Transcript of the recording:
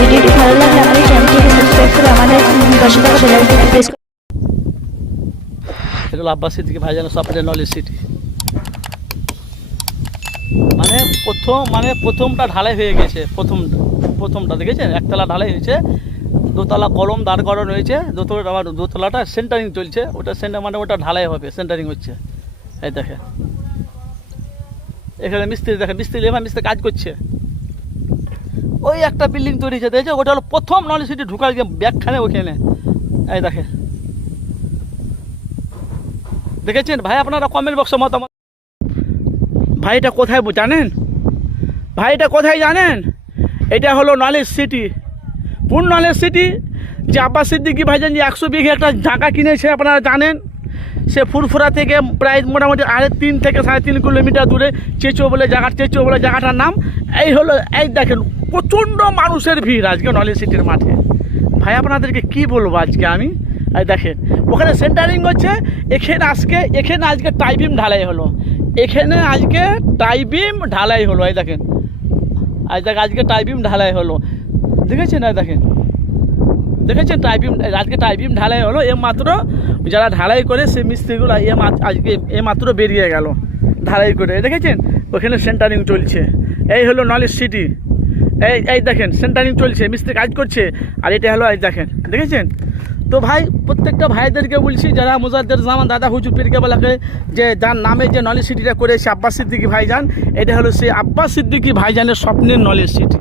ভিডিওটি ভালো লাগলে আমাদের চ্যানেলটিকে সাবস্ক্রাইব করে আমাদের পাশে থাকা বেল আইকনটি প্রেস এটা নলেজ সিটি। মানে প্রথম মানে প্রথমটা ঢালাই হয়ে গেছে প্রথমটা প্রথমটা, দেখেছেন? একতলা ঢালাই হয়েছে, দোতলা কলম দাঁড় করানো হয়েছে, দোতলা আবার দোতলাটা সেন্টারিং চলছে, ওটা সেন্টার মানে ওটা ঢালাই হবে সেন্টারিং হচ্ছে। এই দেখে এখানে মিস্ত্রি দেখে মিস্ত্রি এবার মিস্ত্রি কাজ করছে। ওই একটা বিল্ডিং তৈরি হয়েছে, দেখেছে? ওটা হলো প্রথম নলেজ সিটি ঢুকার গিয়ে ব্যাগখানে ওখানে। এই দেখে। দেখেছেন? ভাই, আপনারা কমেন্ট বক্সে মতামত ভাই, এটা কোথায় জানেন? ভাই, এটা কোথায় জানেন? এটা হলো নলেজ সিটি কোন নলেজ সিটি যে আব্বাস সিদ্দিকি ভাইজান যে একশো বিঘে একটা জায়গা কিনেছে, আপনারা জানেন? সে ফুরফুরা থেকে প্রায় মোটামুটি আড়ে তিন থেকে সাড়ে তিন কিলোমিটার দূরে চেঁচো বলে জায়গা চেঁচো বলে জায়গাটার নাম। এই হলো, এই দেখেন, প্রচণ্ড মানুষের ভিড় আজকে নলেজ সিটির মাঠে। ভাই, আপনাদেরকে কি বলব আজকে আমি? এই দেখেন, ওখানে সেন্টারিং হচ্ছে, এখানে আজকে এখানে আজকে টাইবিম ঢালাই হলো। এখানে আজকে টাইবিম ঢালাই হলো, এই দেখেন। আজ দেখ, আজকে টাইবিম ঢালাই হলো। দেখেছেন? এই দেখেন। দেখেছেন? টাইবিম আজকে টাইবিম ঢালাই হলো। এ মাত্র যারা ঢালাই করে সে মিস্ত্রিগুলো এ আজকে এ মাত্র বেরিয়ে গেল ঢালাই করে। দেখেছেন? ওখানে সেন্টারিং চলছে। এই হলো নলেজ সিটি এই এই দেখেন সেন্টারিং চলছে, মিস্ত্রি কাজ করছে। আর এটা হলো এই দেখেন, দেখেছেন? তো ভাই, প্রত্যেকটা ভাইদেরকে বলছি, যারা মুজাদ্দের জামান দাদা হুজুর পীরকেবলাকে যে যার নামে যে নলেজ সিটিটা করেছে, আব্বাস সিদ্দিকি ভাইজান, এটা হলো সেই আব্বাস সিদ্দিকি ভাইজানের স্বপ্নের নলেজ সিটি